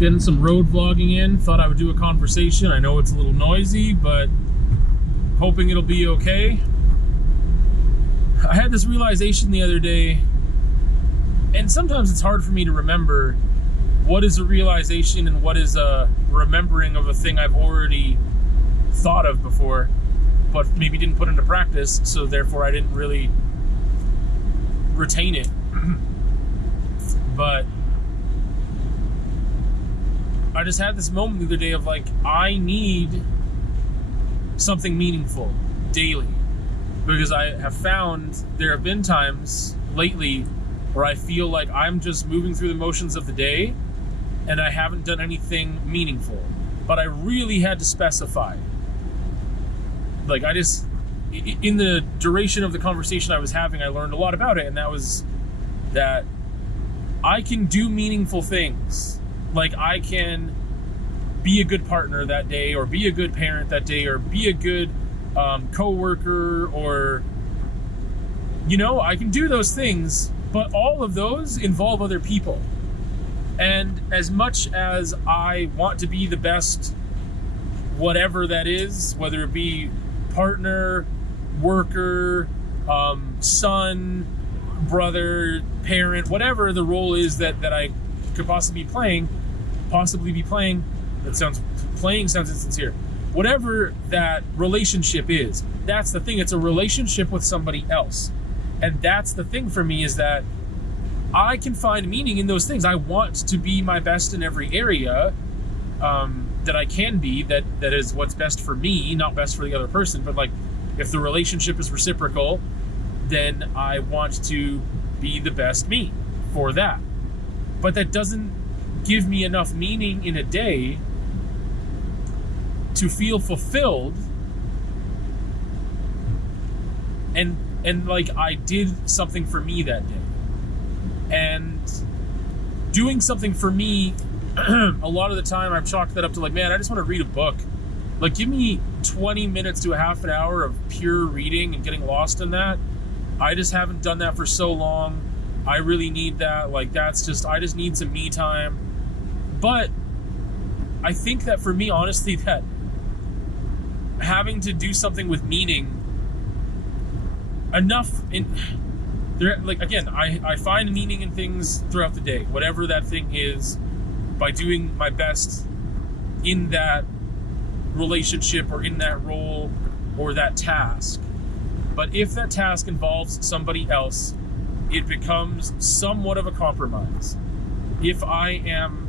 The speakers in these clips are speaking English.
Getting some road vlogging in. Thought I would do a conversation. I know it's a little noisy, but hoping it'll be okay. I had this realization the other day, and sometimes it's hard for me to remember what is a realization and what is a remembering of a thing I've already thought of before, but maybe didn't put into practice, so therefore I didn't really retain it. But I just had this moment the other day of like, I need something meaningful daily, because I have found there have been times lately where I feel like I'm just moving through the motions of the day and I haven't done anything meaningful. But I really had to specify. Like, I just, in the duration of the conversation I was having, I learned a lot about it, and that was that I can do meaningful things. Like, I can be a good partner that day, or be a good parent that day, or be a good co-worker, or, you know, I can do those things, but all of those involve other people. And as much as I want to be the best, whatever that is, whether it be partner, worker, son, brother, parent, whatever the role is that I could possibly be playing, playing sounds insincere. Whatever that relationship is, that's the thing. It's a relationship with somebody else. And that's the thing for me, is that I can find meaning in those things. I want to be my best in every area that I can be, that is what's best for me, not best for the other person. But like, if the relationship is reciprocal, then I want to be the best me for that. But that doesn't give me enough meaning in a day to feel fulfilled and like I did something for me that day. And doing something for me, a lot of the time I've chalked that up to like, man, I just want to read a book. Like, give me 20 minutes to a half an hour of pure reading and getting lost in that. I just haven't done that for so long. I really need that. Like, that's just, I just need some me time. But I think that for me, honestly, that having to do something with meaning enough in there, like, again, I find meaning in things throughout the day, whatever that thing is, by doing my best in that relationship or in that role or that task. But if that task involves somebody else, it becomes somewhat of a compromise. If I am,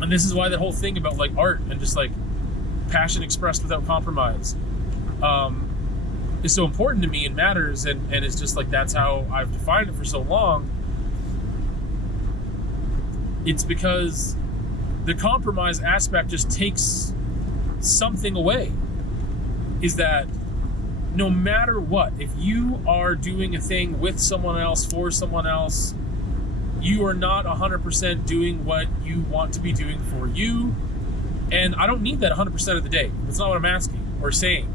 and this is why that whole thing about like art and just like passion expressed without compromise is so important to me and matters, and it's just like, that's how I've defined it for so long. It's because the compromise aspect just takes something away. Is that no matter what, if you are doing a thing with someone else, for someone else, you are not 100% doing what you want to be doing for you. And I don't need that 100% of the day. That's not what I'm asking or saying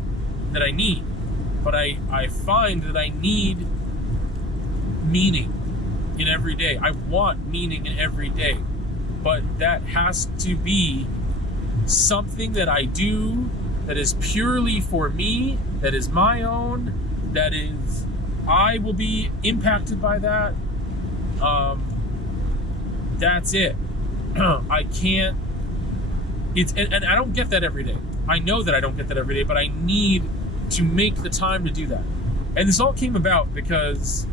that I need. But I find that I need meaning in every day. I want meaning in every day. But that has to be something that I do that is purely for me, that is my own, that is, I will be impacted by that. That's it. I can't, and I don't get that every day. I know that I don't get that every day, but I need to make the time to do that. And this all came about because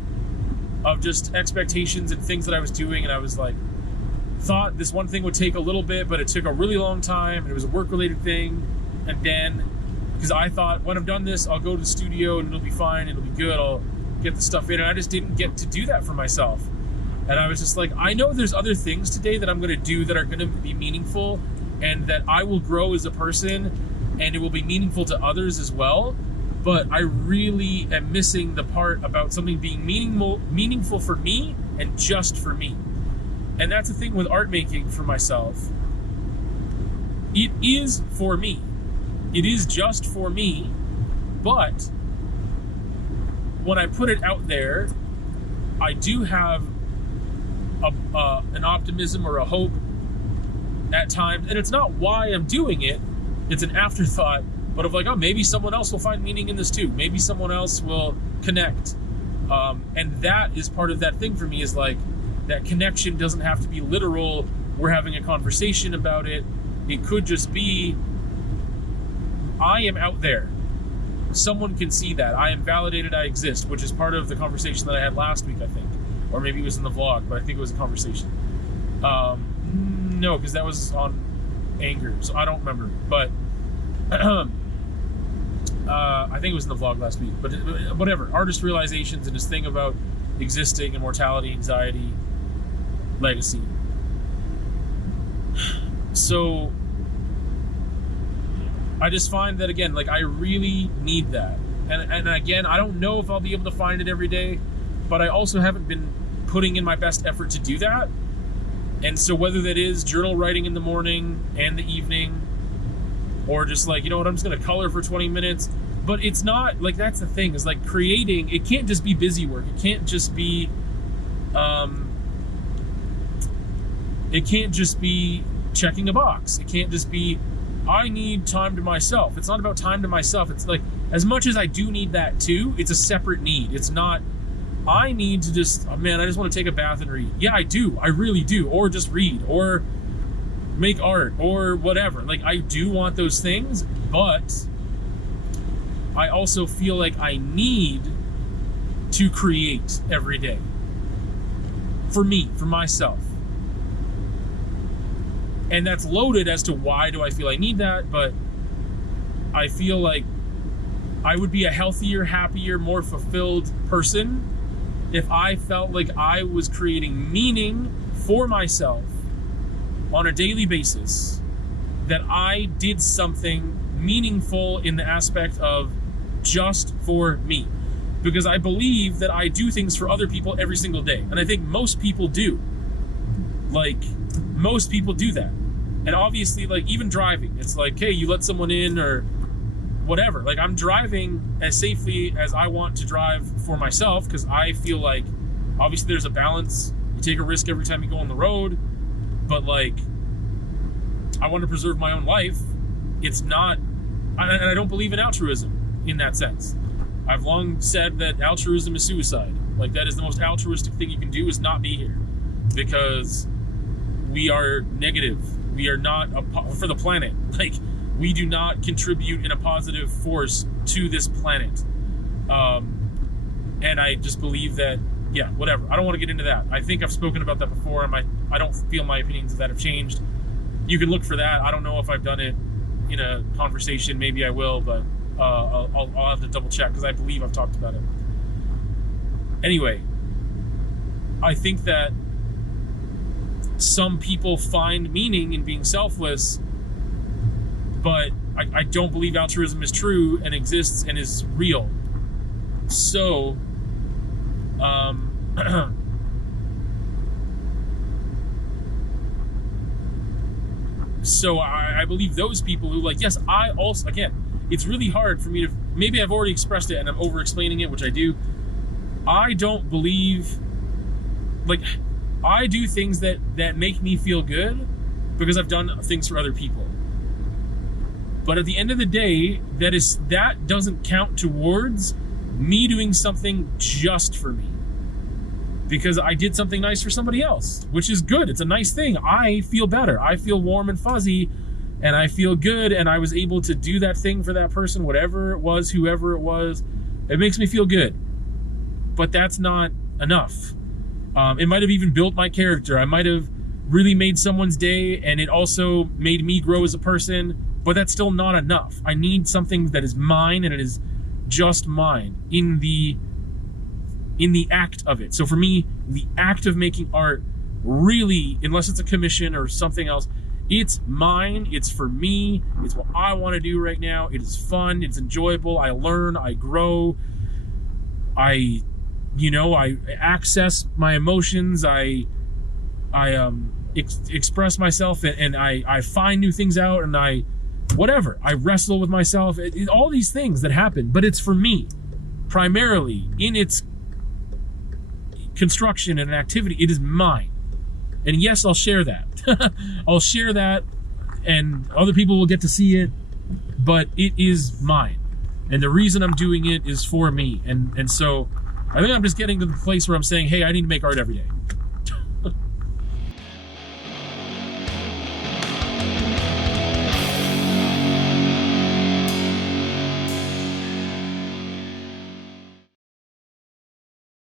of just expectations and things that I was doing, and I was like, thought this one thing would take a little bit, but it took a really long time, and it was a work-related thing. And then, because I thought, when I've done this, I'll go to the studio and it'll be fine, it'll be good, I'll get the stuff in, and I just didn't get to do that for myself. And I was just like, I know there's other things today that I'm going to do that are going to be meaningful, and that I will grow as a person, and it will be meaningful to others as well. But I really am missing the part about something being meaningful for me and just for me. And that's the thing with art making for myself. It is for me. It is just for me. But when I put it out there, I do have an optimism or a hope at times, and it's not why I'm doing it, it's an afterthought, but of like, oh, maybe someone else will find meaning in this too. Maybe someone else will connect. And that is part of that thing for me, is like, that connection doesn't have to be literal. We're having a conversation about it. It could just be, I am out there. Someone can see that. I am validated, I exist, which is part of the conversation that I had last week, I think. Or maybe it was in the vlog, but I think it was a conversation. No, because that was on anger, so I don't remember. But I think it was in the vlog last week. But whatever. Artist realizations and this thing about existing, immortality, anxiety, legacy. So I just find that, again, like, I really need that. And again, I don't know if I'll be able to find it every day, but I also haven't been putting in my best effort to do that. And so whether that is journal writing in the morning and the evening, or just like, you know what, I'm just going to color for 20 minutes. But it's not, like, that's the thing, is like, creating, it can't just be busy work. It can't just be, checking a box. It can't just be, I need time to myself. It's not about time to myself. It's like, as much as I do need that too, it's a separate need. It's not, I need to just, oh man, I just want to take a bath and read. Yeah, I do. I really do. Or just read, or make art, or whatever. Like, I do want those things, but I also feel like I need to create every day. For me, for myself. And that's loaded as to why do I feel I need that, but I feel like I would be a healthier, happier, more fulfilled person if I felt like I was creating meaning for myself on a daily basis, that I did something meaningful in the aspect of just for me. Because I believe that I do things for other people every single day. And I think most people do. Like, most people do that. And obviously, like, even driving, it's like, hey, you let someone in or whatever. Like, I'm driving as safely as I want to drive for myself, because I feel like, obviously there's a balance. You take a risk every time you go on the road, but like, I want to preserve my own life. It's not, and I don't believe in altruism in that sense. I've long said that altruism is suicide. Like, that is the most altruistic thing you can do, is not be here, because we are negative. We are not for the planet. Like, we do not contribute in a positive force to this planet. And I just believe that, yeah, whatever. I don't want to get into that. I think I've spoken about that before, and I don't feel my opinions of that have changed. You can look for that. I don't know if I've done it in a conversation. Maybe I will, but I'll have to double check, because I believe I've talked about it. Anyway, I think that some people find meaning in being selfless, but I don't believe altruism is true and exists and is real. So, so I believe those people who, like, yes, I also, again, it's really hard for me to, maybe I've already expressed it and I'm over explaining it, which I do. I don't believe, like, I do things that make me feel good because I've done things for other people. But at the end of the day, that doesn't count towards me doing something just for me. Because I did something nice for somebody else, which is good. It's a nice thing. I feel better. I feel warm and fuzzy, and I feel good, and I was able to do that thing for that person, whatever it was, whoever it was. It makes me feel good. But that's not enough. It might have even built my character. I might have really made someone's day, and it also made me grow as a person, but that's still not enough. I need something that is mine, and it is just mine in the act of it. So for me, the act of making art, really, unless it's a commission or something else, it's mine, it's for me, it's what I want to do right now. It is fun, it's enjoyable, I learn, I grow, I access my emotions, I express myself, and I find new things out, and I wrestle with myself, all these things that happen, but it's for me, primarily, in its construction and activity, it is mine. And yes, I'll share that. I'll share that, and other people will get to see it, but it is mine. And the reason I'm doing it is for me. And so I think I'm just getting to the place where I'm saying, hey, I need to make art every day.